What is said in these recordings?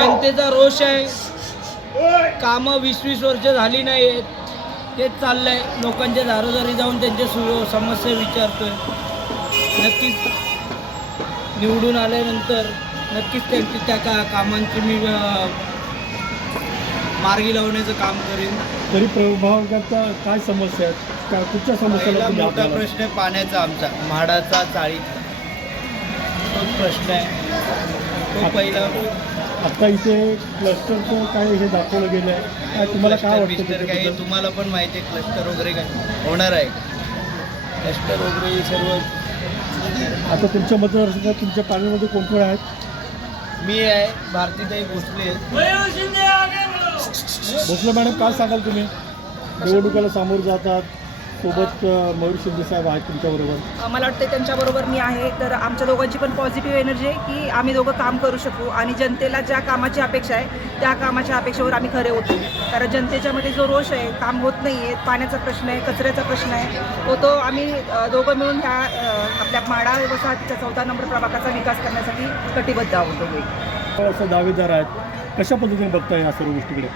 जनतेचा रोष आहे. कामं 20-20 वर्ष झाली नाही आहेत, तेच चाललं आहे. लोकांच्या दारोदारी जाऊन त्यांच्या समस्या विचारतोय. नक्कीच निवडून आल्यानंतर नक्कीच त्या कामांची मी मार्गी लावण्याचं काम करेन. तरी प्रभागाचा काय समस्या आहेत, काय कुठच्या समस्याला मोठा प्रश्न आहे पाण्याचा, आमचा म्हाडाचा चाळीचा तोच प्रश्न आहे. तो पहिला आता इथे क्लस्टरचं काय हे दाखवलं गेलं आहे, काय तुम्हाला काय वाटतं? काय तुम्हाला पण माहिती आहे क्लस्टर वगैरे काय होणार आहे? क्लस्टर वगैरे सर्व. आता तुमच्या मतदारसंघात तुमच्या पॅनलमध्ये कोण कोण आहेत? मी आहे, भारतीताई भोसले आहेत. भोसले मॅडम, काय सांगाल तुम्ही? निवडणुकीला सामोरं जातात, सोबत मयूर शिंदे साहेब आहेत तुमच्याबरोबर. मला वाटतं त्यांच्याबरोबर मी आहे, तर आमच्या दोघांची पण पॉझिटिव्ह एनर्जी आहे की आम्ही दोघं काम करू शकू आणि जनतेला ज्या कामाची अपेक्षा आहे त्या कामाच्या अपेक्षेवर आम्ही खरे होतो. कारण जनतेच्यामध्ये जो रोष आहे, काम होत नाही आहे, पाण्याचा प्रश्न आहे, कचऱ्याचा प्रश्न आहे, तो आम्ही दोघं मिळून ह्या आपल्या माढा वसाहतीच्या 14 नंबर प्रभागाचा विकास करण्यासाठी कटिबद्ध आहोत दोघे. असं दावेदार आहेत, कशा पद्धतीने बघता या सर्व गोष्टीकडे?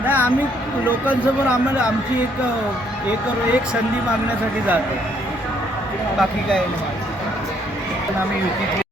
नाही, आम्ही लोकांसमोर आम्हाला आमची एक संधी मागण्यासाठी जातो, बाकी काय नाही. पण आम्ही युतीतले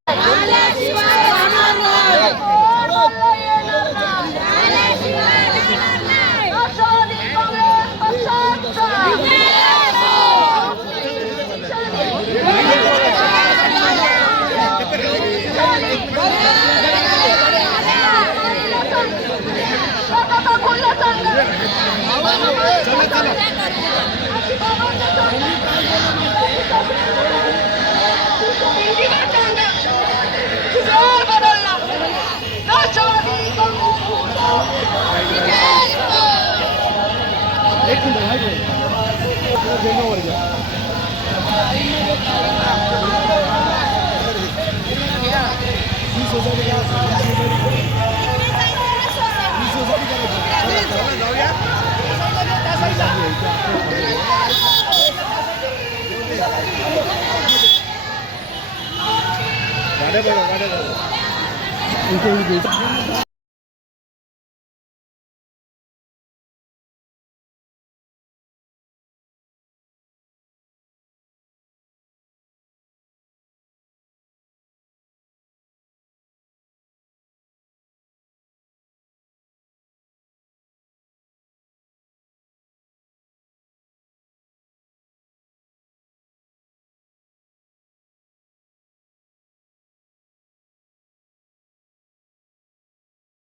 गाड्या बघा.